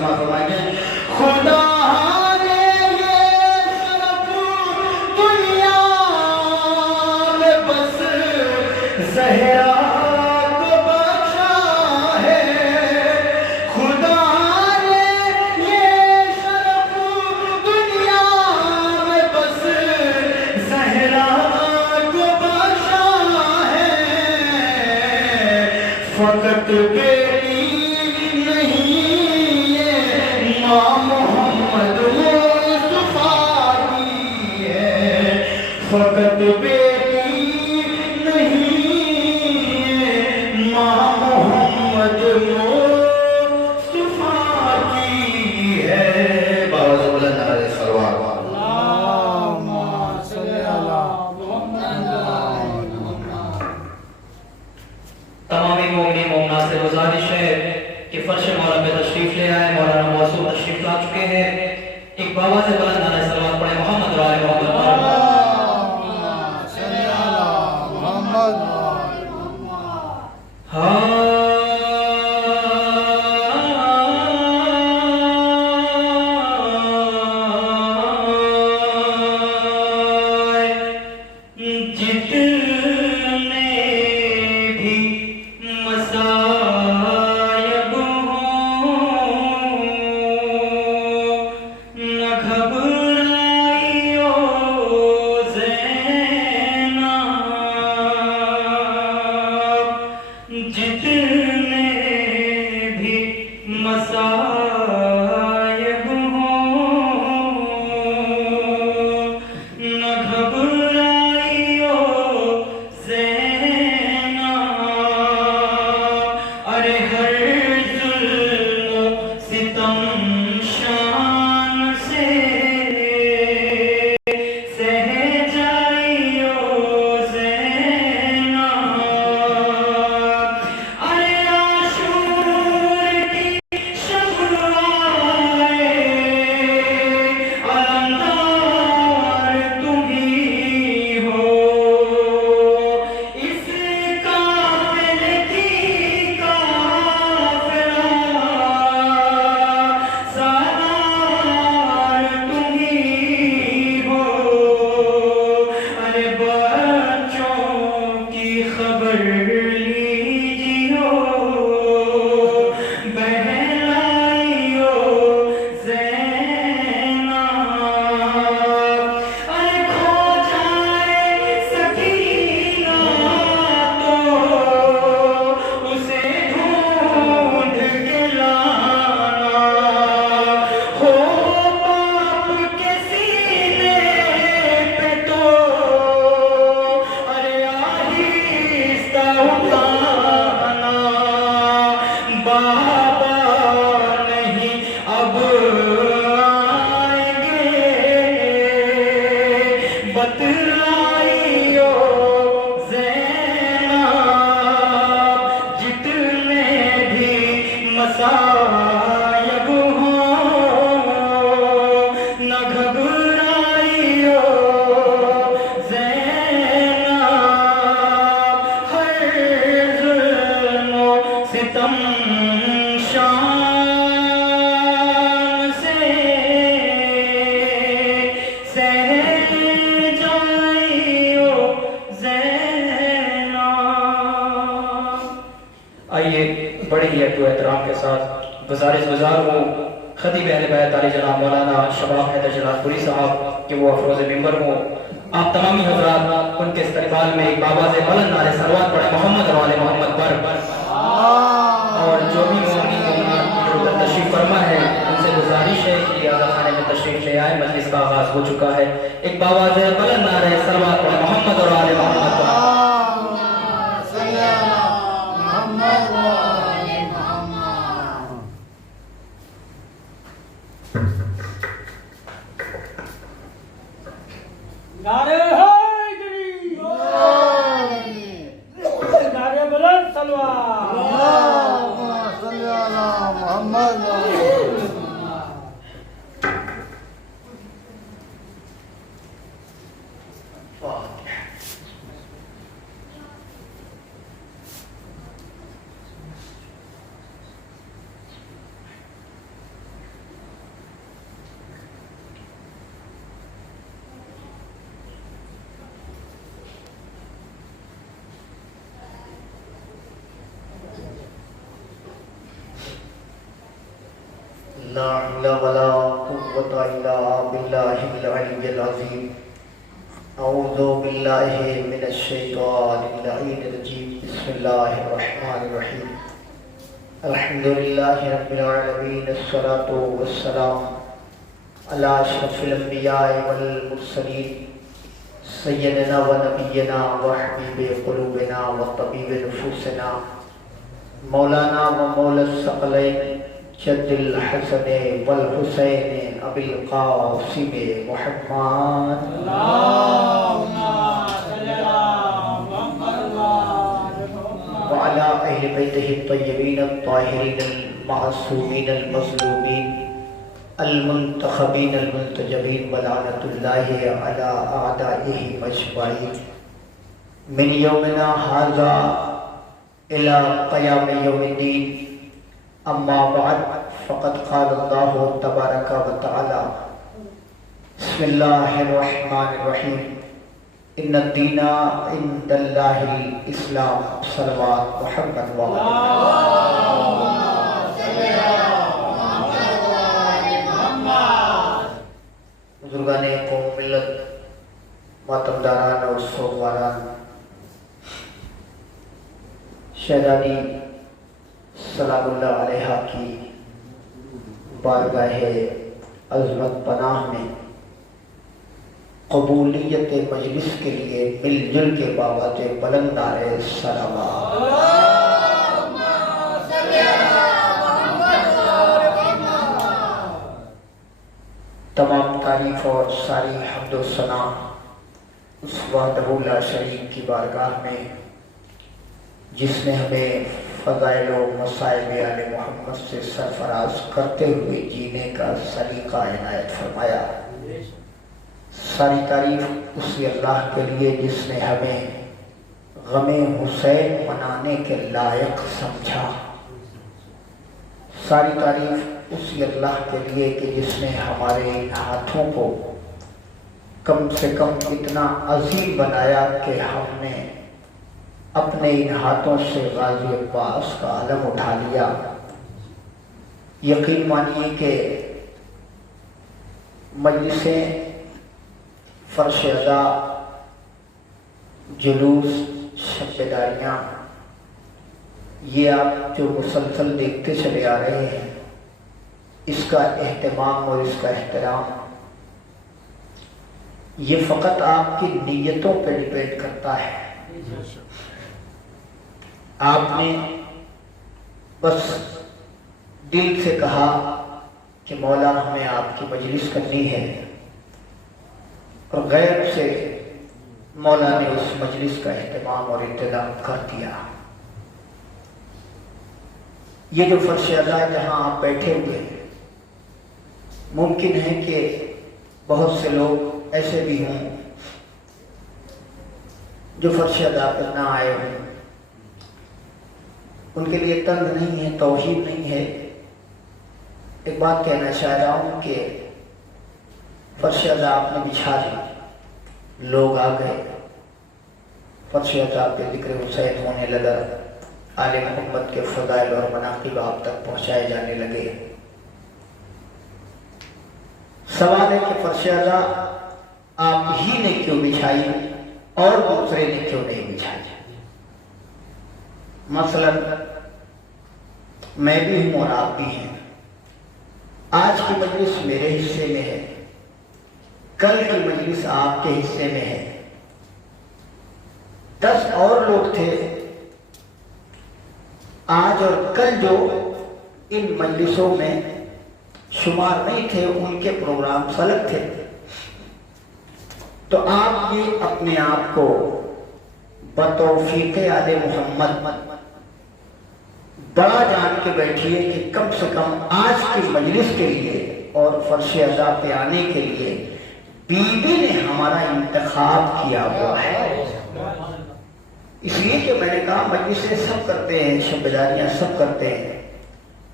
سماعت فرمائیں گے. خدا نے یہ شرف دنیا میں بس زہرا کو بخشا ہے. خدا نے یہ شرف دنیا میں بس زہرا کو بخشا ہے. فقط بیٹی نہیں یہ ماں محمد مصطفیٰ کی ہے. فقط بیٹی نہیں یہ ماں محمد مصطفیٰ کی ہے. باوجہ بلند نعرہ سلوات. تمامی مومنین مومنات سے گزارش ہے کہ فرش مولا پہ تشریف لے آئے. مولانا موصول تشریف لا چکے ہیں. ایک بابا سے بلند نعرہ سلوات پڑھیں محمد و آل محمد. گزارش گزار ہوں خطیب اہل بیت علی جناب مولانا شباب حیدر جلال پوری صاحب کہ وہ افروز ممبر ہوں. آپ تمامی حضرات ان کے استقبال میں ایک بابا سے بلند نعرہ سلوات پڑھیں محمد و آل محمد پر. اور جو بھی مومنین مومنات تشریف فرما ہے ان سے گزارش ہے کہ آقا خانے میں تشریف لے آئے. مجلس کا آغاز ہو چکا ہے. ایک بابا سے بلند نعرہ سلوات پڑھیں محمد و آل محمد پر. نعرے حیدری، نعرے بلند سلوات. اللہم صلی علی محمد. لا حول ولا قوة إلا بالله العلي العظيم أعوذ بالله من الشيطان اللعين الرجيم بسم الله الرحمن الرحيم الحمد لله رب العالمين الصلاة والسلام على أشرف الأنبياء والمرسلين سيدنا ونبينا وحبيب قلوبنا وطبيب نفوسنا مولانا ومولى الثقلين جد الحسن والحسين أبي القاسم محمد اللهم صل على محمد وعلى أهل بيته الطيبين الطاهرين المعصومين المظلومين المنتخبين المنتجبين ولعنة الله على أعدائهم أجمعين من يومنا هذا إلى قيام يوم الدين أما بعد فقد قال الله تبارك وتعالى بسم الله الرحمن الرحيم إن الدين عند الله الإسلام صلوات محمد وعلى بزرگان قوم ملت ماتمداران اور سوگواران شہزادی سلام اللہ علیہ کی بارگاہ عظمت پناہ میں قبولیت مجلس کے لیے مل جل کے بابت بلند نعرے صلوات تمام تعریف اور ساری حمد و ثنا اس وحدہ لا شریک کی بارگاہ میں جس نے ہمیں فضائل و مصائب آل محمد سے سرفراز کرتے ہوئے جینے کا سلیقہ عنایت فرمایا. ساری تعریف اسی اللہ کے لیے جس نے ہمیں غم حسین منانے کے لائق سمجھا. ساری تعریف اسی اللہ کے لیے کہ جس نے ہمارے ان ہاتھوں کو کم سے کم اتنا عظیم بنایا کہ ہم نے اپنے ان ہاتھوں سے غازی عباس کا علم اٹھا لیا. یقین مانیے کہ مجلسیں، فرش ادا، جلوس، شب بیداریاں، یہ آپ جو مسلسل دیکھتے چلے آ رہے ہیں، اس کا اہتمام اور اس کا احترام یہ فقط آپ کی نیتوں پہ ڈیپینڈ کرتا ہے. آپ نے بس دل سے کہا کہ مولا ہمیں آپ کی مجلس کرنی ہے، اور غیر سے مولا نے اس مجلس کا اہتمام اور انتظام کر دیا. یہ جو فرش ادا جہاں آپ بیٹھے ہوئے ہیں، ممکن ہے کہ بہت سے لوگ ایسے بھی ہوں جو فرش ادا پہ نہ آئے ہوں. ان کے لیے تنگ نہیں ہے، توہین نہیں ہے. ایک بات کہنا چاہ رہا ہوں کہ فرش ادا آپ نے بچھا دی، لوگ آ گئے، فرش ادا پہ ذکر حسین ہونے لگا، آل محمد کے فضائل اور مناقب آپ تک پہنچائے جانے لگے. سوال ہے کہ فرش ادا آپ ہی نے کیوں بچھائی اور دوسرے نے کیوں نہیں بچھائی؟ مثلا میں بھی ہوں اور آپ بھی ہیں. آج کی مجلس میرے حصے میں ہے، کل کی مجلس آپ کے حصے میں ہے. 10 اور لوگ تھے آج اور کل جو ان مجلسوں میں شمار نہیں تھے، ان کے پروگرام الگ تھے. تو آپ یہ اپنے آپ کو بتوفیق آل محمد بڑا جان کے بیٹھیے کہ کم سے کم آج کی مجلس کے لیے اور فرش ادا پہ آنے کے لیے بی بی نے ہمارا انتخاب کیا ہوا ہے. اس لیے کہ میں نے کہا مجلسیں سب کرتے ہیں، شب بیداریاں سب کرتے ہیں،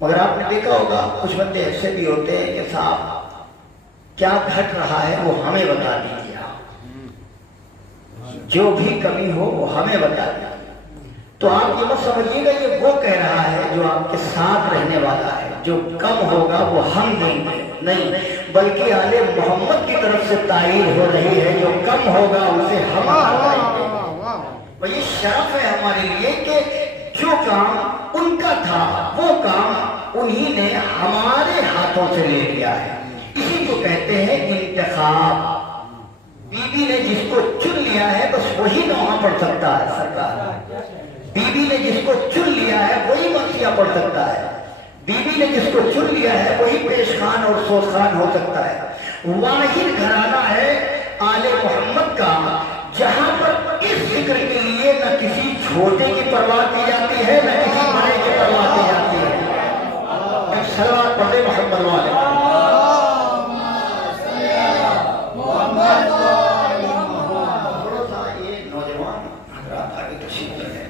مگر آپ نے دیکھا ہوگا کچھ بندے ایسے بھی ہوتے ہیں کہ صاحب کیا گھٹ رہا ہے وہ ہمیں بتا دیجیے، جو بھی کمی ہو وہ ہمیں بتا دیجیے. تو آپ یہ مت سمجھیے گا یہ وہ کہہ رہا ہے جو آپ کے ساتھ رہنے والا ہے، جو کم ہوگا وہ ہم دیں گے، نہیں، بلکہ آل محمد کی طرف سے تائید ہو رہی ہے جو کم ہوگا اسے ہم دیں گے۔ اور یہ شرف ہے ہمارے لیے کہ جو کام ان کا تھا وہ کام انہی نے ہمارے ہاتھوں سے لے لیا ہے۔ اسی کو کہتے ہیں انتخاب۔ بی بی نے جس کو چن لیا ہے بس وہی نوحہ پڑھ سکتا ہے سرکار۔ بی بی نے جس کو چن لیا ہے وہی مرثیہ پڑھ سکتا ہے۔ بی بی نے جس کو چن لیا ہے وہی پیش خان اور سوز خان ہو سکتا ہے۔ واحد گھرانہ ہے آل محمد کا جہاں پر اس ذکر کے لیے نہ کسی چھوٹے کی پرواہ کی جاتی ہے نہ کسی بڑے کی پرواہ کی جاتی ہے۔ ایک صلوات پڑھے محمد والے۔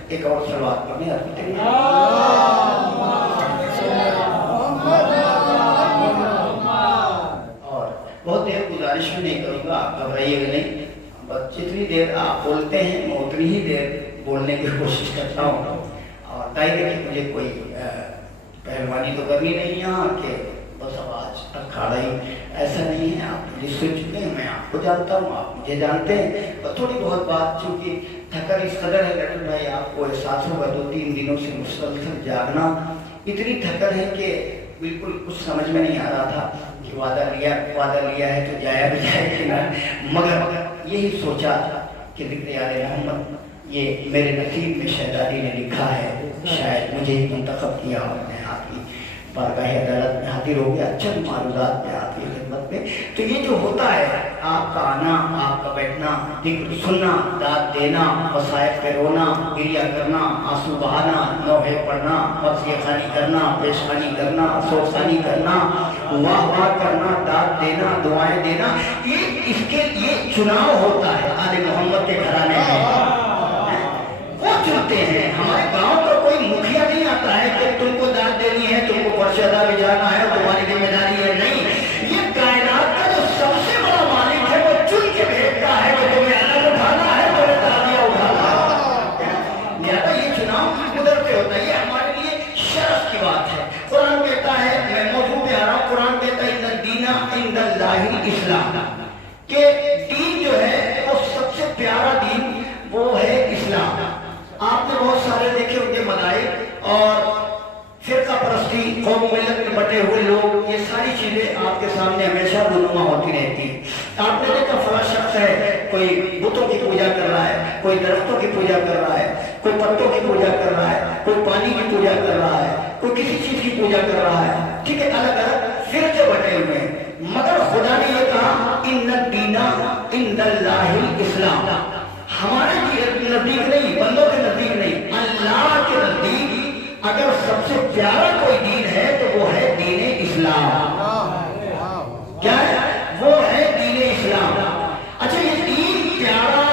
ایک اور صلوات پڑھیں اور بہت دیر گزارش بھی نہیں کروں گا، آپ گھبرائیے گا نہیں، بس جتنی دیر آپ بولتے ہیں میں اتنی ہی دیر بولنے کی کوشش کرتا ہوں۔ اور ظاہر ہے کہ مجھے کوئی پہلوانی تو کرنی نہیں یہاں کہ بس آواز اکھاڑا ہی، ایسا نہیں ہے۔ آپ مجھے سن چکے ہیں، میں آپ کو جانتا ہوں، آپ مجھے جانتے ہیں، اور تھوڑی بہت بات چونکہ تھکر اس قدر ہے لٹن بھائی، آپ کو احساس ہوگا 2-3 دنوں سے مسلسل جاگنا اتنی تھکر ہے کہ بالکل کچھ سمجھ میں نہیں آ رہا تھا کہ وعدہ لیا ہے تو جایا بھی جائے کہ نہ، مگر یہی سوچا کہ ذکر آل محمد یہ میرے نصیب میں شہزادی نے لکھا ہے، شاید مجھے ہی منتخب کیا اور میں آپ کی بارگاہ عدالت میں حاضر ہو گیا، چند معروضات میں آپ کی خدمت میں۔ تو یہ جو ہوتا ہے آپ کا آنا، آپ کا بیٹھنا، ذکر سننا، داد دینا، مصائب پہ رونا، گریہ کرنا، آنسو بہانا، نوحے پڑھنا، مرثیہ خوانی کرنا، پیش خوانی کرنا، افسوس خوانی کرنا، واہ واہ کرنا، داد دینا، دعائیں دینا، یہ اس کے یہ چناؤ ہوتا ہے آل محمد کے گھرانے میں۔ وہ چنتے ہیں، ہمارے گاؤں کا کوئی مکھیا نہیں آتا ہے کہ تم کو داد دینی ہے، تم کو فرش ادا بھی جانا ہے، تمہاری ذمہ داری ہے، نہیں، یہ کائنات کا جو سب سے بڑا مالک ہے وہ چن کے بھیجتا ہے کہ تمہیں الگ اٹھانا ہے، تمہیں تعالیہ اٹھانا ہے۔ لہذا یہ چناؤ قدرت سے ہوتا ہے، یہ ہمارے لیے شرف کی بات ہے۔ قرآن کہتا ہے، میں موضوع پہ آ رہا ہوں، قرآن کہتا ہے ان الدین عند اللہ الاسلام، کہ دین جو ہے وہ سب سے پیارا دین وہ ہے اسلام۔ آپ نے بہت سارے دیکھے ان کے مذاہب اور فرقہ پرستی، قوم و ملت میں بٹے ہوئے لوگ، یہ ساری چیزیں آپ کے سامنے ہمیشہ رونما ہوتی رہتی ہیں۔ آپ نے دیکھا فلاں شخص ہے، کوئی بتوں کی پوجا کر رہا ہے، کوئی درختوں کی پوجا کر رہا ہے، کوئی پتوں کی پوجا کر رہا ہے، کوئی پانی کی پوجا کر رہا ہے، کوئی کسی چیز کی پوجا کر رہا ہے، ٹھیک ہے، الگ الگ فرقے بٹے ہوئے ہیں، مگر خدا نے یہ کہا ان الدین عند اللہ الاسلام، ہمارے نزدیک نہیں، بندوں کے نزدیک نہیں، اللہ کے نزدیک اگر سب سے پیارا کوئی دین ہے تو وہ ہے دین اسلام۔ کیا ہے وہ؟ ہے دین اسلام۔ اچھا، یہ دین پیارا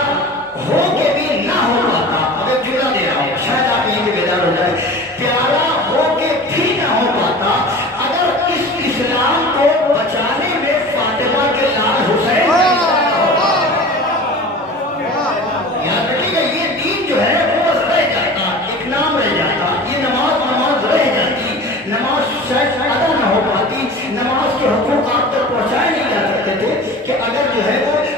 ہو کے بھی نہ ہو پاتا، اگر جملہ دے رہا ہوں شاید آپ یہیں پہ بیدار ہو جائے، پیارا ہو کے بھی نہ ہو پاتا اگر اس اسلام کو بچانے میں فاطمہ کے لال حسین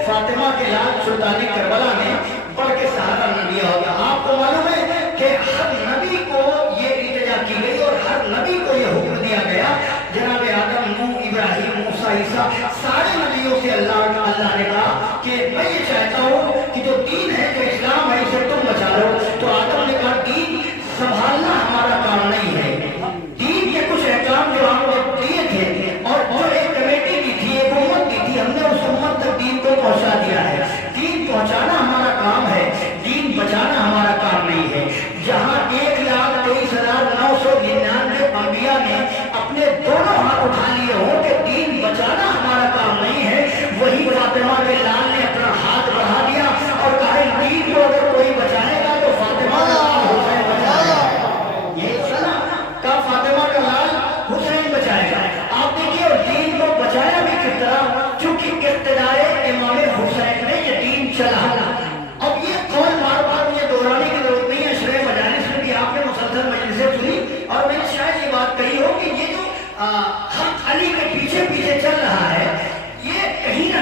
فاطمہ کے لال سلطان کربلا نے بڑھ کے سہارا نہ دیا ہوگا۔ آپ کو معلوم ہے کہ ہر نبی کو یہ التجا کی گئی اور ہر نبی کو یہ حکم دیا گیا، جناب آدم، نوح، ابراہیم، موسیٰ، عیسیٰ، سارے نبیوں سے اللہ نے کہا کہ میں یہ چاہتا ہوں کہ جو دین ہے، جو اسلام ہے، اسے تم بچا لو۔ تو آدم نے کہا دین سنبھالنا ہمارا کام نہیں ہے، دین کے کچھ احکام جو ہم نے دیے تھے اور جو ایک کمیٹی بھی تھی، ایک امت بھی تھی، ہم نے اس امت تک دین کو پہنچا دیا ہے۔ دین پہنچانا ہمارا کام ہے، دین بچانا ہمارا کام نہیں ہے۔ جہاں 1,23,999 انبیاء حق علی کے پیچھے پیچھے چل رہا ہے، یہ کہیں نہ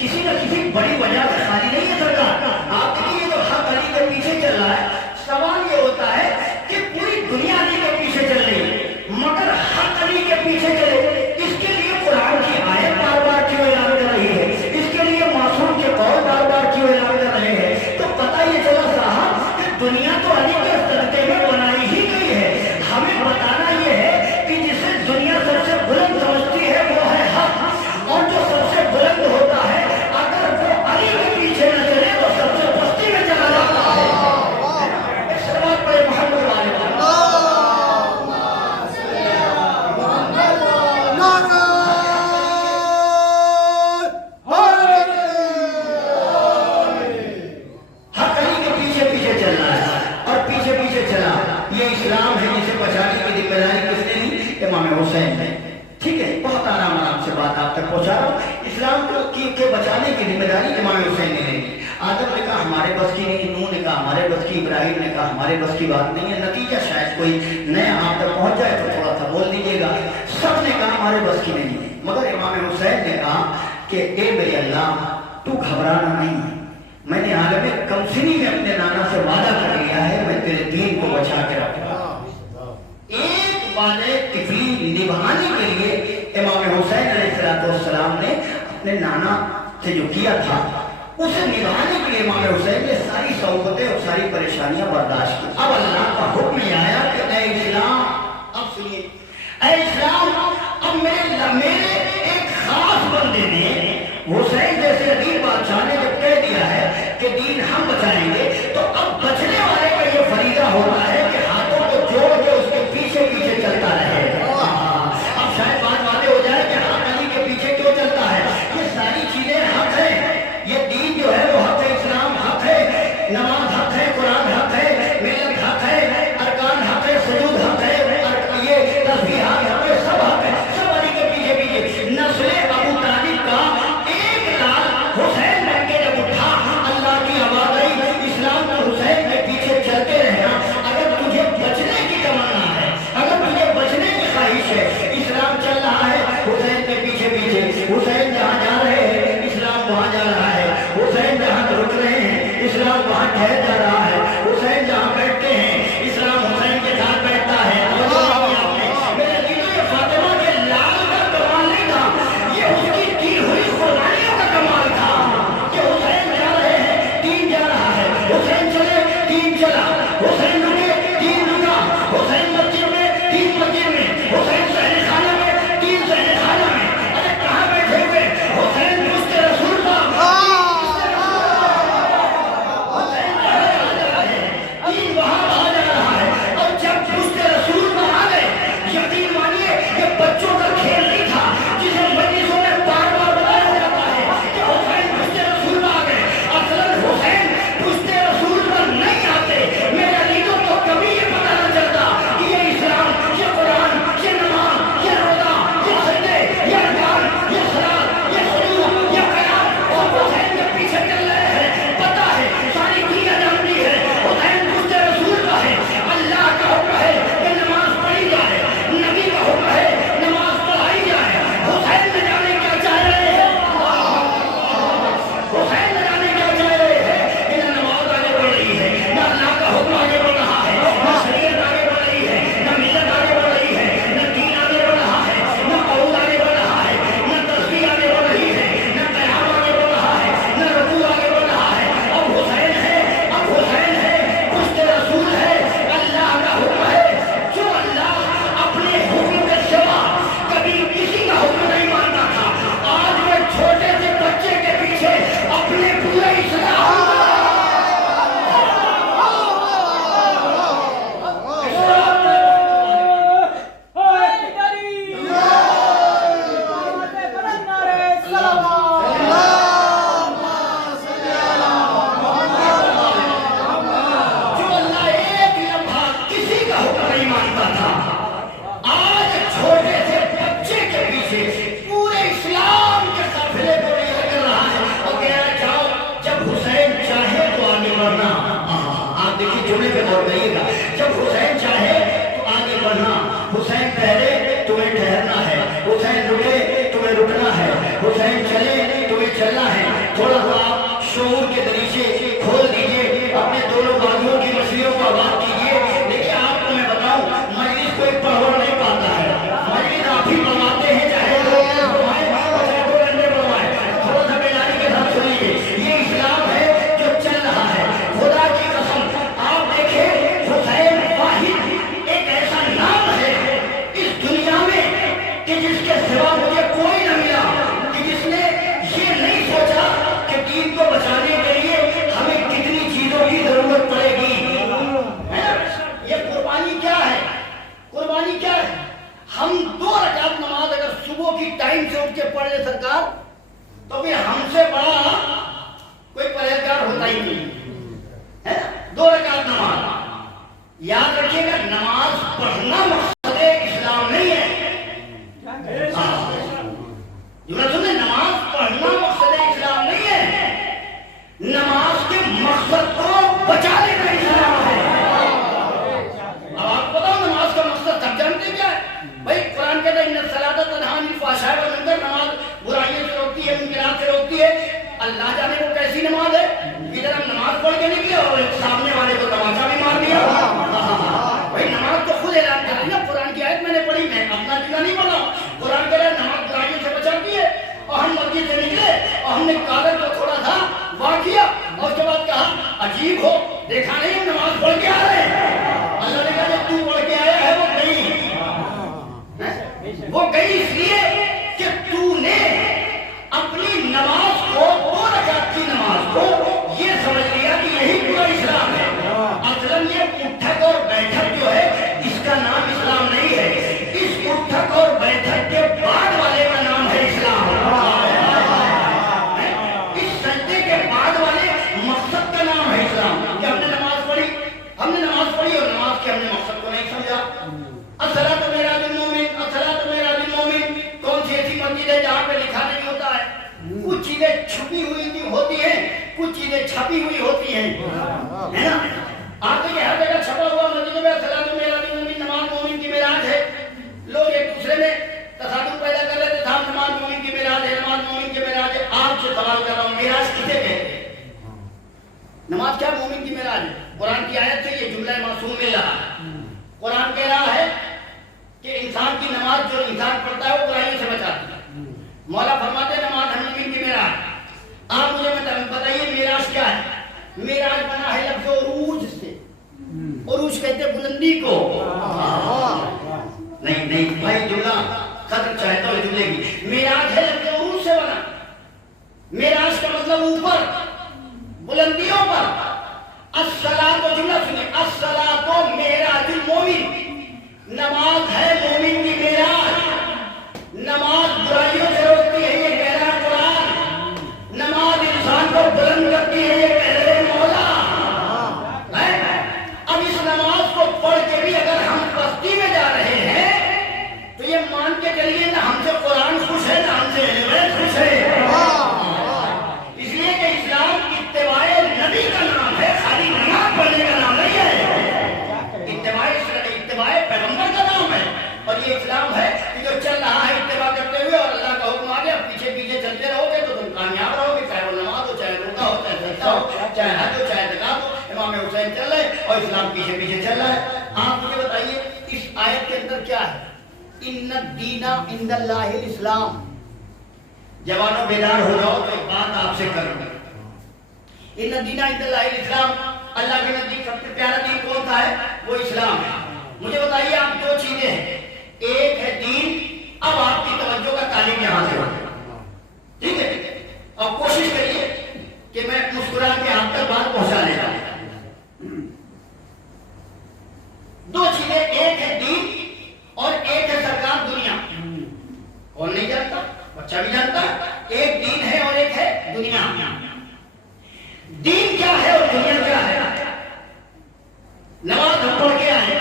کسی بڑی وجہ سے خالی نہیں ہے سرکار. آپ دیکھیے یہ جو حق علی کے پیچھے چل رہا ہے، سوال یہ ہوتا ہے کہ پوری دنیا علی کے پیچھے چل رہی ہے مگر حق علی کے پیچھے چلے، اس کے لیے قرآن کی آیت بار بار کیوں اعلان کر رہی ہے، اس کے لیے معصوم کے قول بار بار کیوں اعلان کر رہے ہیں؟ تو پتہ یہ چلا صاحب کہ دنیا تو علی کے صدقے میں بنائی ہی گئی ہے. ہمیں بتانا یہ ہے کہ جسے دنیا سب سے بلند سمجھتی ہے وہ ہے حق، اور جو سب سے بلند ہوتا ہے اگر وہ علی کے پیچھے نہ چلے تو سب سے پستی میں چلا جاتا ہے. اس بات پر محمد والے حق علی کے پیچھے پیچھے چلنا ہے اور پیچھے پیچھے چلا. یہ اسلام ہے جسے بچانے کی ذمہ داری کس نے لی؟ امام حسین نے. ٹھیک ہے، بہت آرام سے بات آپ تک پہنچا رہا ہوں. اسلام کو کے بچانے کی ذمہ داری امام حسین نے لی. آدم نے کہا ہمارے بس کی نہیں، نوح نے کہا ہمارے بس کی، ابراہیم نے کہا ہمارے بس کی بات نہیں ہے. نتیجہ شاید کوئی نیا آپ تک پہنچ جائے تو تھوڑا سا بول دیجیے گا. سب نے کہا ہمارے بس کی نہیں ہے، مگر امام حسین نے کہا کہ اے میرے اللہ تو گھبرانا نہیں ہے، میں نے عالم کمسنی میں اپنے نانا سے وعدہ کر لیا ہے میں تیرے دین کو بچا کے رکھوں گا. ایک وعدے طفلی نبھانے کے لیے امام حسین علیہ السلام نے اپنے نانا سے جو کیا تھا اسے نبھانے کے لیے امام حسین نے ساری صعوبتیں اور ساری پریشانیاں برداشت کی. اب اللہ کا حکم یہ آیا کہ اے اسلام، اب سنیے، اے اسلام اب میرے ایک خاص بندے نے حسین جیسے عظیم بادشاہ نے جب کہہ دیا ہے کہ دین ہم بچائیں گے تو اب بچنے والے کا یہ فریضہ ہوتا ہے کہ ہاتھوں کو جوڑ کے اس کے پیچھے پیچھے چلتا رہے. اب شاید بات واضح ہو جائے کہ حق علی کے پیچھے کیوں چلتا ہے. یہ ساری چیزیں حق ہے، یہ دین جو ہے وہ حق ہے، اسلام حق ہے، نماز حق ہے، قرآن حق ہے، ملت حق ہے، ارکان حق ہے، سجود حق ہے، یہ تسبیحات حق ہے، سب حق ہے، سب علی کے پیچھے پیچھے. نسل ابو طالب کا ایک لال حسین بن کے جب اٹھا، اللہ کی آواز آئی اسلام کو حسین کے پیچھے چلتے رہنا. اگر تجھے بچنے کی تمنا ہے، اگر تجھے بچنے کی خواہش ہے، اسلام چل رہا ہے حسین کے پیچھے پیچھے. حسین جہاں جا رہے ہیں اسلام وہاں جا رہا ہے، حسین جہاں رک رہے ہیں اسلام وہاں ٹھہر جا رہا ہے، حسین جہاں بیٹھتے ہیں اسلام حسین کے ساتھ بیٹھتا ہے. میرے دینوں یہ فاطمہ کے لال کا کمال نہیں تھا، یہ اس کی کی ہوئی قربانیوں کا کمال تھا کہ حسین جا رہے ہیں دین جا رہا ہے، حسین چلے دین چلا، حسین رکے دین رکا، حسین مسجد میں دین مسجد میں، حسین صحن خانہ میں دین صحن خانہ میں. ارے کہاں بیٹھے ہوئے حسین دوست رسول کا دین وہاں آ جا رہا ہے. اور جب دوست رسول پر آ گئے یقین مانیے یہ بچوں کا کھیل نہیں تھا جسے مجلسوں میں بار بار بتایا جاتا ہے کہ حسین دوست رسول پر آ گئے. اصلاً حسین دوست رسول پر نہیں آتے. میرے علیوں کو کبھی یہ پتہ نہ چلتا کہ یہ اسلام، یہ قرآن، یہ نماز کہ جس کے سوا مجھے کوئی نہ ملا، کہ جس نے یہ نہیں سوچا کہ دین کو بچانے کے لیے ہمیں کتنی چیزوں کی ضرورت پڑے گی۔ یہ قربانی کیا ہے؟ قربانی کیا ہے؟ ہم 2 رکعت نماز اگر صبح کی ٹائم سے اٹھ کے پڑھ لے سرکار، تو پھر ہم سے بڑا کوئی پرہیزگار ہوتا ہی نہیں ہے۔ 2 رکعت نماز یاد رکھیے گا، نماز پڑھنا مقصد اسلام نہیں ہے۔ نماز پڑھنا مقصد اسلام نہیں ہے، نماز کے مقصد کو بچانے کا اسلام ہے۔ اب آپ بتاؤ نماز کا مقصد سب جانتے کیا ہے؟ بھائی قرآن کہتا ہے ان الصلاۃ تنہی عن الفحشاء والمنکر، نماز برائیوں سے روکتی ہے، منکرات سے روکتی ہے۔ اللہ جانے وہ کیسی نماز ہے، ادھر ہم نماز پڑھ کے نکلے اور سامنے والے کو تماچا بھی مار دیا۔ بھائی نماز تو خود اعلان کر رہی ہے، قرآن کی آیت میں نے پڑھی، میں اپنا جملہ نہیں پڑھا۔ قرآن کہہ رہا ہے نماز برائیوں سے بچاتی ہے، اور ہم مسجد سے نکلے اور ہم نے کاغذ کو تھوڑا سا واہ کیا اور اس کے بعد کہا عجیب ہو، دیکھا نہیں ہم نماز پڑھ کے آ رہے ہیں۔ اللہ نے کہا جب تو پڑھ کے آیا ہے وہ گئی اس لیے کہ تو نے اپنی نماز کو 2 رکعت کی نماز کو یہ سمجھ لیا کہ یہی پورا اسلام ہے۔ اصلاً یہ اٹھک اور بیٹھک جو ہے اس کا نام اسلام نہیں ہے، اس اٹھک اور بیٹھک کے بعد والے کا نام ہے اسلام۔ اس سجدے کے بعد والے مقصد کا نام ہے اسلام۔ کہ ہم نے نماز پڑھی اور نماز کے ہم نے مقصد کو نہیں سمجھا۔ الصلاۃ معراج المومن، الصلاۃ معراج المومن، کون سی ایسی مسجد ہے جہاں پہ لکھا نہیں ہوتا ہے؟ کچھ چیزیں چھپی ہوئی ہوتی ہیں، کچھ چیزیں چھپی ہوئی ہوتی ہیں، ہے نا؟ آپ دیکھیں ہر جگہ چھپا ہوا مسجدوں میں الصلاۃ معراج المومن، نماز مومن کی معراج ہے۔ لوگ ایک دوسرے میں تصادم پیدا کر رہے تھے، نماز مومن کی معراج ہے، نماز مومن کی معراج ہے۔ آپ سے سوال کر رہا ہوں، معراج کسے کہتے ہیں؟ نماز کیا مومن کی معراج ہے؟ قرآن کی آیت سے یہ جملہ معصوم مل رہا ہے۔ قرآن کہہ رہا ہے کہ انسان کی نماز جو انسان پڑھتا ہے وہ برائیوں سے بچاتی ہے۔ مولا فرماتے ہیں نماز ہے مومن کی معراج۔ آپ مجھے بتائیے معراج کیا ہے؟ معراج بنا ہے لفظ عروج سے، عروج کہتے ہیں بلندی کو۔ نہیں بھائی جملہ ختم چاہتا ہوں جملے کی، معراج ہے لفظ عروج سے بنا۔ معراج کا مطلب اوپر، بلندیوں پر۔ الصلاۃ جملہ سنیں، الصلاۃ معراج المومن، نماز ہے مومن کی معراج۔ نماز برائیوں سے روکتی ہے یہ کہہ رہا قرآن، نماز انسان کو بلند کرتی ہے یہ کہہ رہے مولا۔ اب اس نماز کو پڑھ کے بھی اگر ہم پستی میں جا رہے ہیں تو یہ مان کے چلیے نہ ہم سے قرآن خوش ہے نہ ہم سے علم خوش ہے۔ اس لیے کہ اسلام اتباع نبی کا نام ہے، خالی نماز پڑھنے کا نام نہیں ہے۔ اتباع پیغمبر کا نام ہے، اور یہ اسلام ہے کہ جو چل رہا ہے اتباع کرتے ہوئے اور اللہ کا حکم آ گیا پیچھے پیچھے چلتے رہو گے تو تم کامیاب رہو گے، چاہے وہ نماز ہو، چاہے روزہ ہو، چاہے سجدہ ہو، چاہے حج ہو، چاہے زکات ہو۔ امام حسین چل رہے اور اسلام پیچھے پیچھے چل رہا ہے۔ آپ مجھے بتائیے اس آیت کے اندر کیا ہے؟ ان الدین عند اللہ الاسلام۔ جوانوں بیدار ہو جاؤ تو ایک بات آپ سے کروں گا، ان الدین عند اللہ الاسلام، اللہ کے نزدیک سب سے پیارا دین کون سا ہے؟ وہ اسلام ہے۔ مجھے بتائیے آپ 2 چیزیں ہیں، ایک ہے دین، اب آپ کی توجہ کا تعلیم یہاں سے ہوگا، ٹھیک ہے؟ اور کوشش کریے کہ میں مسکرا کے آپ تک بات پہنچا لے جاؤں۔ 2 چیزیں، ایک ہے دین اور ایک ہے سرکار دنیا۔ کون نہیں جانتا؟ بچہ بھی جانتا ہے، ایک دین ہے اور ایک ہے دنیا۔ دین کیا ہے اور دنیا کیا ہے؟ نماز ہم پڑھ کے آئے،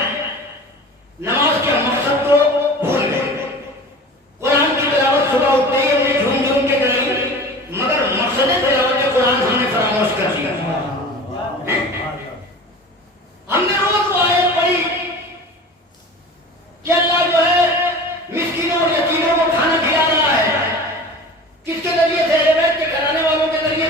نماز کے مقصد کو بھول گئے، قرآن کی تلاوت صبح اٹھتے ہی ہم نے جھوم جھوم کے کری، مگر مقصد تلاوت قرآن ہم نے فراموش کر دیا۔ ہم نے روز وہ آیت پڑھی کہ اللہ جو ہے مسکینوں اور یتیموں کو کھانا کھلا رہا ہے، کس کے ذریعے سے؟ اہل بیت کے گھرانے والوں کے ذریعے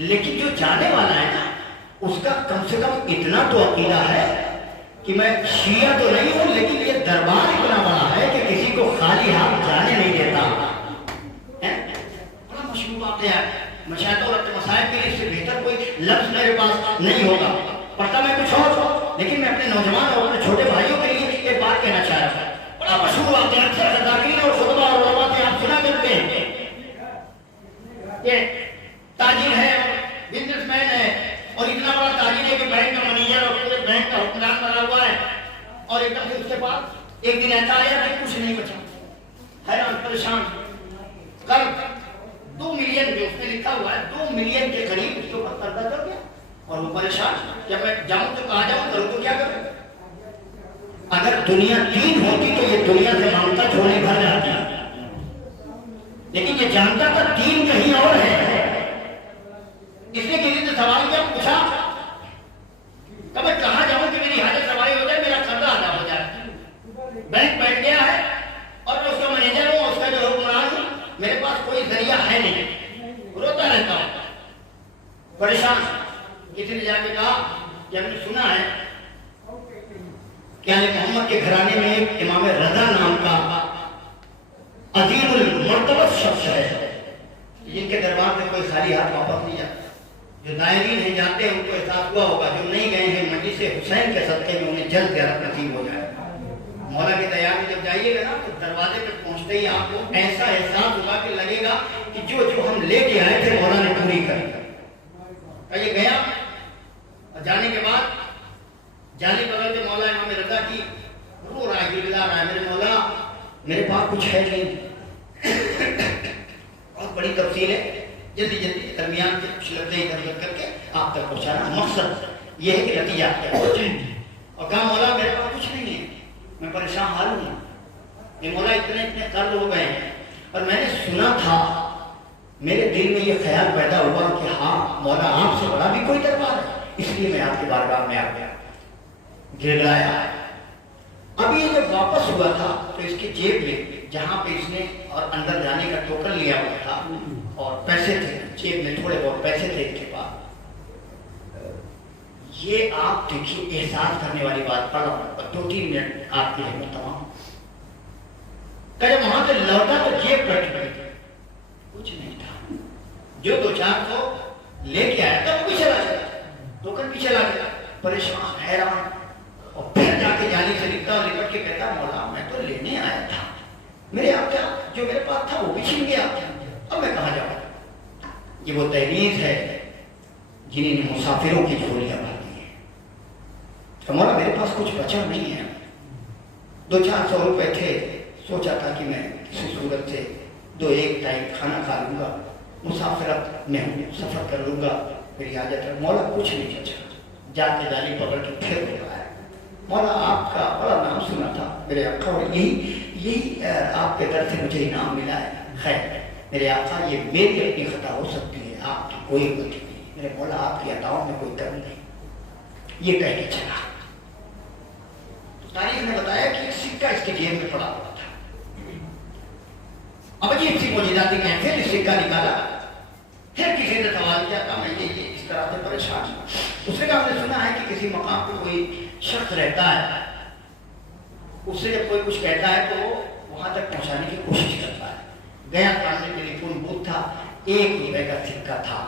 لیکن جو جانے والا ہے نا اس کا کم سے کم اتنا تو عقیدہ ہے کہ میں شیعہ تو نہیں ہوں لیکن یہ دربار اتنا بڑا ہے کہ کسی کو خالی ہاتھ جانے نہیں دیتا. بڑا مشہور واقعہ ہے. میں چاہتا ہوں اپنے مسائل کے لیے اس سے بہتر کوئی لفظ میرے پاس نہیں ہوگا. پڑھتا میں کچھ اور لیکن میں اپنے نوجوان اور اپنے چھوٹے بھائیوں کے لیے ایک بات کہنا چاہ رہا ہوں. بڑا مشہور واقعہ اکثر صداقین اور خطبہ اور علماء سے آپ سنا کرتے ہیں. یہ تاجر ہے, بزنس مین ہے, اور اتنا بڑا تاجر ہے کہ بینک کا منیجر اور پورے بینک کا حکمران بنا ہوا ہے, اور ایک دم سے اس کے پاس ایک دن ایسا آیا کہ کچھ نہیں بچا, حیران پریشان. کل 2 ملین جو اس میں لکھا ہوا ہے 2 ملین کے قریب اس کے اوپر قرضہ کر گیا, اور وہ پریشان. جب میں جاؤں تو کہاں جاؤں, کروں تو کیا کروں. اگر دنیا دین ہوتی تو یہ دنیا سے مانگتا چھوڑنے بھر جاتی, لیکن یہ جانتا تھا دین کہیں اور ہے. اس نے کسی سے سوال کیا, پوچھا کہ میں کہاں جاؤں کہ میری حاجت روائی ہو جائے, میرا قرضہ ادا ہو جائے. بینک بیٹھ گیا ہے اور میں اس کا مینیجر ہوں, اس کا جو حکمران ہوں, میرے پاس کوئی ذریعہ ہے نہیں, روتا رہتا ہوں پریشان. کسی نے جا کے کہا کہ ہم نے سنا ہے کہ محمد کے گھرانے میں ایک امام رضا نام کا عظیم المرتبت شخص ہے جن کے دربار میں کوئی خالی ہاتھ واپس نہیں جاتا. جو زائرین ہیں جانتے ہیں ان کو احساس ہوا ہوگا, جو نہیں گئے ہیں مجلس حسین کے صدقے میں انہیں جلد زیارت نصیب ہو جائے. مولا کے دیار میں جب جائیے گا نا تو دروازے پہ پہنچتے ہی آپ کو ایسا احساس ہوگا کہ لگے گا کہ جو ہم لے کے آئے تھے مولا نے پوری کری. یہ گیا اور جانے کے بعد جانے بغیر کے مولا امام رضا کی رو رہا ہے, گڑگڑا رہا ہے, میرے مولا میرے پاس کچھ ہے نہیں. بہت بڑی تفصیل ہے, جلدی جلدی درمیان کے کچھ لفظیں ادھر ادھر کر کے آپ تک پہنچانا. مقصد یہ ہے کہ نتیجہ کیا ہو جائے. اور کہا مولا میرے پاس کچھ نہیں ہے, میں پریشان حال ہوں. یہ مولا اتنے قرض ہو گئے ہیں, اور میں نے سنا تھا, میرے دل میں یہ خیال پیدا ہوا کہ ہاں مولا آپ سے بڑا بھی کوئی دربار ہے, اس لیے میں آپ کے بارگاہ میں آ گیا. گڑگڑایا. اب یہ جب واپس ہوا تھا تو اس کی جیب میں جہاں پہ اس نے اور اندر جانے کا ٹوکن لیا ہوا تھا اور پیسے تھے جیب میں, تھوڑے بہت پیسے تھے اس کے پاس. یہ آپ دیکھیے احساس کرنے والی بات پڑھ رہا ہوں, 2-3 منٹ آپ کی ہے تمام. جب وہاں سے لوٹا تو جیب کٹ گئی, کچھ نہیں تھا. جو 2-4 لے کے آیا تھا وہ بھی چلا گیا, ٹوکن بھی چلا گیا. پریشان حیران, اور پھر جا کے جالی سے لکھتا اور لپٹ کے کہتا مولا میں تو لینے آیا تھا, میرے آپ کیا جو میرے پاس تھا وہ بھی چھین گیا, اب میں کہاں جاؤں. یہ وہ تحریر ہے جنہیں نے مسافروں کی جھولیاں بھر دی ہیں. تو مولا میرے پاس کچھ بچا نہیں ہے, 200-400 روپے تھے, سوچا تھا کہ میں کسی صورت سے 2-1 ٹائم کھانا کھا لوں گا, مسافرت میں ہوں, سفر کر لوں گا, میری حاجت ہے. مولا کچھ نہیں بچا. جا کے جالی پکڑ کے پھر ہو رہا ہے. مولا آپ کا بڑا نام سنا تھا میرے آقا, اور یہی آپ کے در سے مجھے انعام ملا ہے. خیر میرے آقا یہ میری اپنی خطا ہو سکتی ہے, آپ کی کوئی غلطی نہیں. میرے مولا آپ کی عطاؤں میں کوئی کمی نہیں. یہ کہہ کے چلا. تاریخ نے بتایا کہ ایک سکہ اس کے جیب میں پڑا ہوا تھا. اب عجیب سی موجوداتی میں پھر سکہ نکالا, پھر کسی نے سوال کیا کہ میں یہ اس طرح سے پریشان ہوں. اس نے کہا ہم نے سنا ہے کہ کسی مقام پہ کوئی شخص رہتا ہے, اس سے جب کوئی کچھ کہتا ہے تو وہاں تک پہنچانے کی کوشش کرتا ہے. گیا سامنے ٹیلی فون بوتھ تھا, 1 روپے کا سکہ تھا.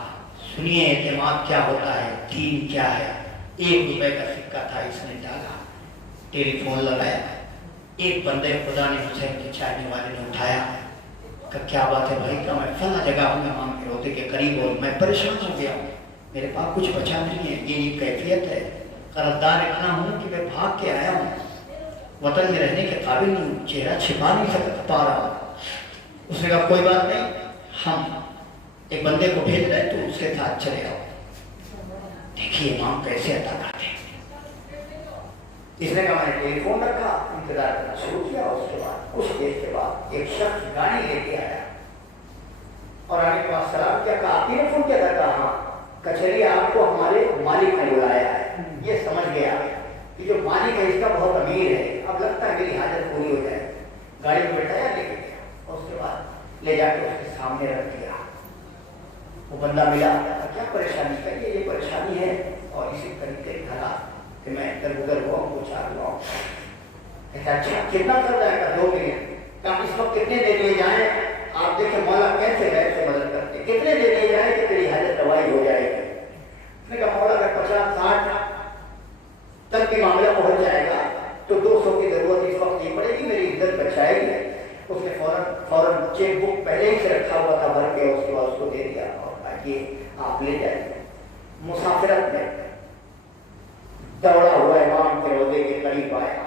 سنیے اعتماد کیا ہوتا ہے, دین کیا ہے. 1 روپے کا سکہ تھا, اس نے ڈالا, ٹیلی فون لگایا. ایک بندے خدا نے حسین کے چاہنے والے نے اٹھایا کہ کیا بات ہے بھائی, کا میں فلاں جگہ ہوں امام کے روضے کے قریب اور میں پریشان ہو گیا ہوں, میرے پاس کچھ بچا نہیں ہے. یہ کیفیت ہے, قرضدار اتنا ہوں کہ میں بھاگ کے آیا ہوں, وطن میں رہنے کے قابل نہیں ہوں, چہرہ چھپا نہیں پا رہا ہوں. اس نے کہا کوئی بات نہیں, ہم ایک بندے کو بھیج رہے تو اس کے ساتھ چلے آؤ. دیکھیے امام کیسے عطا کرتے ہیں. اس نے کہا میں نے ٹیلی فون رکھا, انتظار کرنا شروع کیا. اس کے بعد کچھ دیر کے بعد ایک شخص گاڑی لے کے آیا اور آنے کے بعد سلام کیا. کہا آپ نے فون کیا تھا؟ کہا ہاں. کچہری آپ کو ہمارے مالک نے بلایا ہے. یہ سمجھ گیا کہ جو مالک ہے اس کا بہت امیر ہے, اب لگتا ہے میری حاجت پوری ہو جائے. گاڑی میں بٹھایا, لے کے گیا, اور اس کے بعد لے جا کے اس کے سامنے رکھ دیا. وہ بندہ ملا، کیا پریشانی ہے؟ یہ پریشانی ہے، اور اسی طریقے کھڑا کہ میں ادھر ادھر ہوا ہوں، کچھ آ رہا ہوں. کہتا اچھا کتنا کر جائے گا؟ 2 ملین. کہا اس وقت کتنے دے دیے جائیں؟ آپ دیکھیں مولا کیسے سے مدد کرتے ہیں. کتنے دے دیے جائیں کہ تیری حالت دوائی ہو جائے گی؟ اس نے کہا مولا اگر 50-60 تک بھی معاملہ پہنچ جائے گا تو 200 کی ضرورت اس وقت نہیں پڑے گی، میری عزت بچائے گی. اس نے فوراً چیک بک پہلے ہی سے رکھا ہوا تھا بھر کے، اس کے بعد اس کو دے دیا اور کہا یہ آپ لے جائیے. مسافرت میں دوڑا ہوا امام کے روضے کے قریب آیا.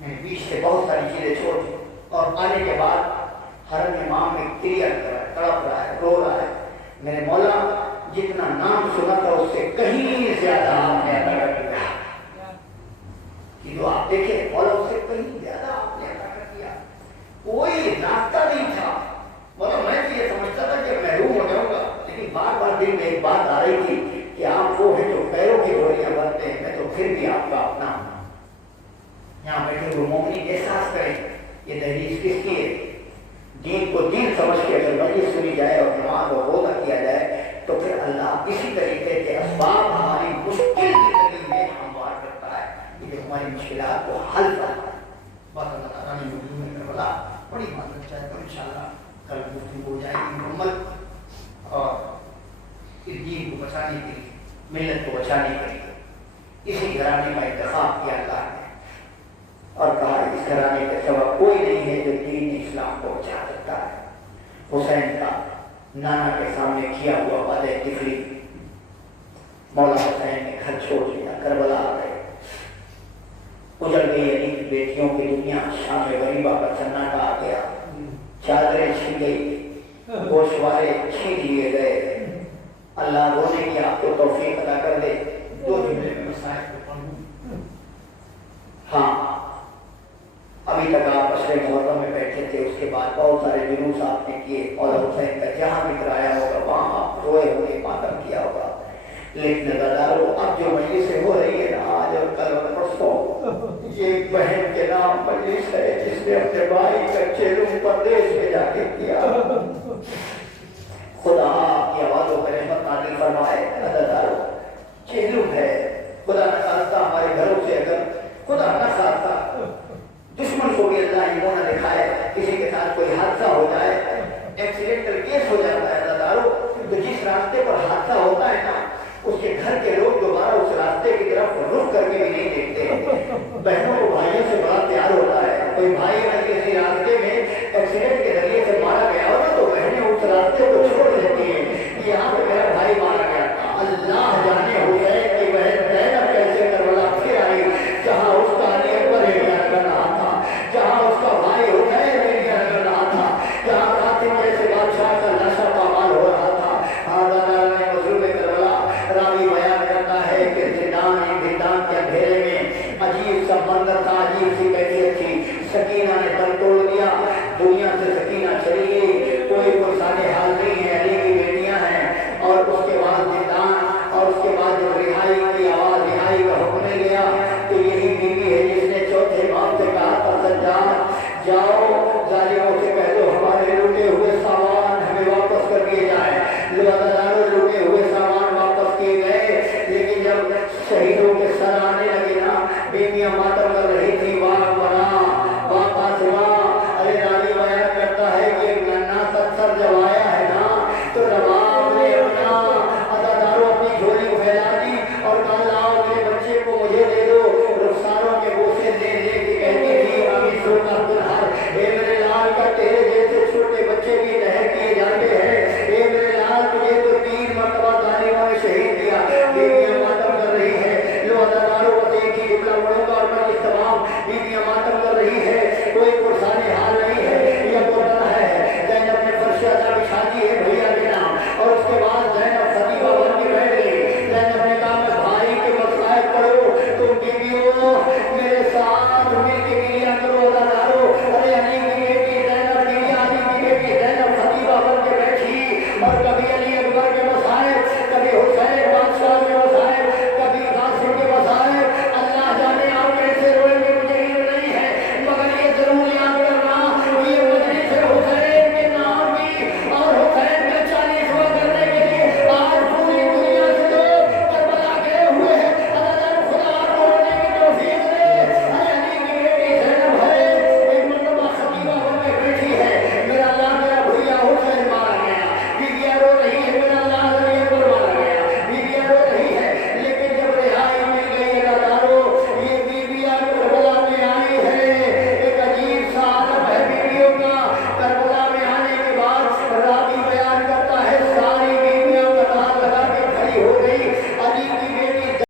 میں نے بیچ سے بہت ساری چیزیں چھوڑ دی اور آنے کے بعد حرم امام میں کلیئر کر رہا ہے، تڑپ رہا ہے، رو رہا ہے. میرے مولا جتنا نام سنا تھا اس سے کہیں زیادہ آپ نے ادا کر دیا. کہ جو آپ دیکھیں مولا اس سے کہیں زیادہ آپ نے ادا کر دیا. کوئی راستہ نہیں تھا. مولا میں تو یہ سمجھتا تھا کہ محروم ہو جاؤں گا، لیکن بار بار دل میں ایک بات آ رہی تھی کہ آپ وہ ہیں جو پیروں کی ڈوریاں بنتے ہیں، میں تو پھر بھی آپ کا اپنا ہوں. یہاں بیٹھے وہ مومنین احساس کریں یہ تحریر کس کی ہے. دین کو دین سمجھ کے اگر مجلس سنی جائے اور نماز اور روزہ کیا جائے تو پھر اللہ اسی طریقے کے اسباب ہماری مشکل زندگی میں ہموار کرتا ہے، یہ ہماری مشکلات کو حل کرتا ہے. بات اللہ تعالیٰ نے موجود میں کربلا بڑی مدد چاہے تو انشاءاللہ کل گفتگو ہو جائے گی مکمل. اور اس دین کو بچانے کے لیے، ملت کو بچانے کے لیے اسی گھرانے کا انتخاب کیا اللہ نے اور کہا اس گھرانے کے سوا کوئی نہیں ہے جو دین اسلام کو بچا سکتا ہے. حسین کا نانا کے سامنے کیا ہوا وعدہ طفلی، مولا حسین نے گھر چھوڑ دیا، کربلا آ گئے. اجڑ گئی علی کی بیٹیوں کی دنیا، شام غریبہ کا سناٹا آ گیا. چادریں چھن گئی، گوشوارے چھین لیے گئے. اللہ رونے کی آپ کو توفیق عطا کر دے. 2 جملے میں مسائل کو پڑھوں. ہاں ابھی تک آپ عشر محرم میں بیٹھے تھے، اس کے بعد بہت سارے جلوس آپ نے کیے اور حسین کا جہاں بھی کرایا ہوگا وہاں آپ روئے ہوئے ماتم کیا ہوگا. لیکن نظردارو اب جو مجلس ہو رہی ہے نا آج اور کل اور پرسوں، یہ ایک بہن کے نام مجلس ہے جس نے اپنے بھائی کا چیلوں پردیش میں جا کے کیا. خدا آپ کی آوازوں پر رحمت نازل فرمائے. نظردارو چیلوں ہے، خدا نہ خواستہ ہمارے گھروں سے اگر خدا نہ خواستہ دشمن کو بھی اللہ یہ نہ دکھائے کسی کے ساتھ کوئی حادثہ ہو جائے، ایکسیڈنٹل کیس ہو جاتا ہے نظارو، تو جس راستے پر حادثہ ہوتا ہے نا اس کے گھر کے لوگ دوبارہ اس راستے کی طرف رخ کر کے بھی نہیں دیکھتے. بہنوں کو بھائیوں سے بڑا پیار ہوتا ہے. کوئی بھائی اگر کسی راستے میں ایکسیڈنٹ کے ذریعے سے مارا گیا ہوگا تو بہنیں اس راستے کو چھوڑ دیتی ہیں. یہاں پہ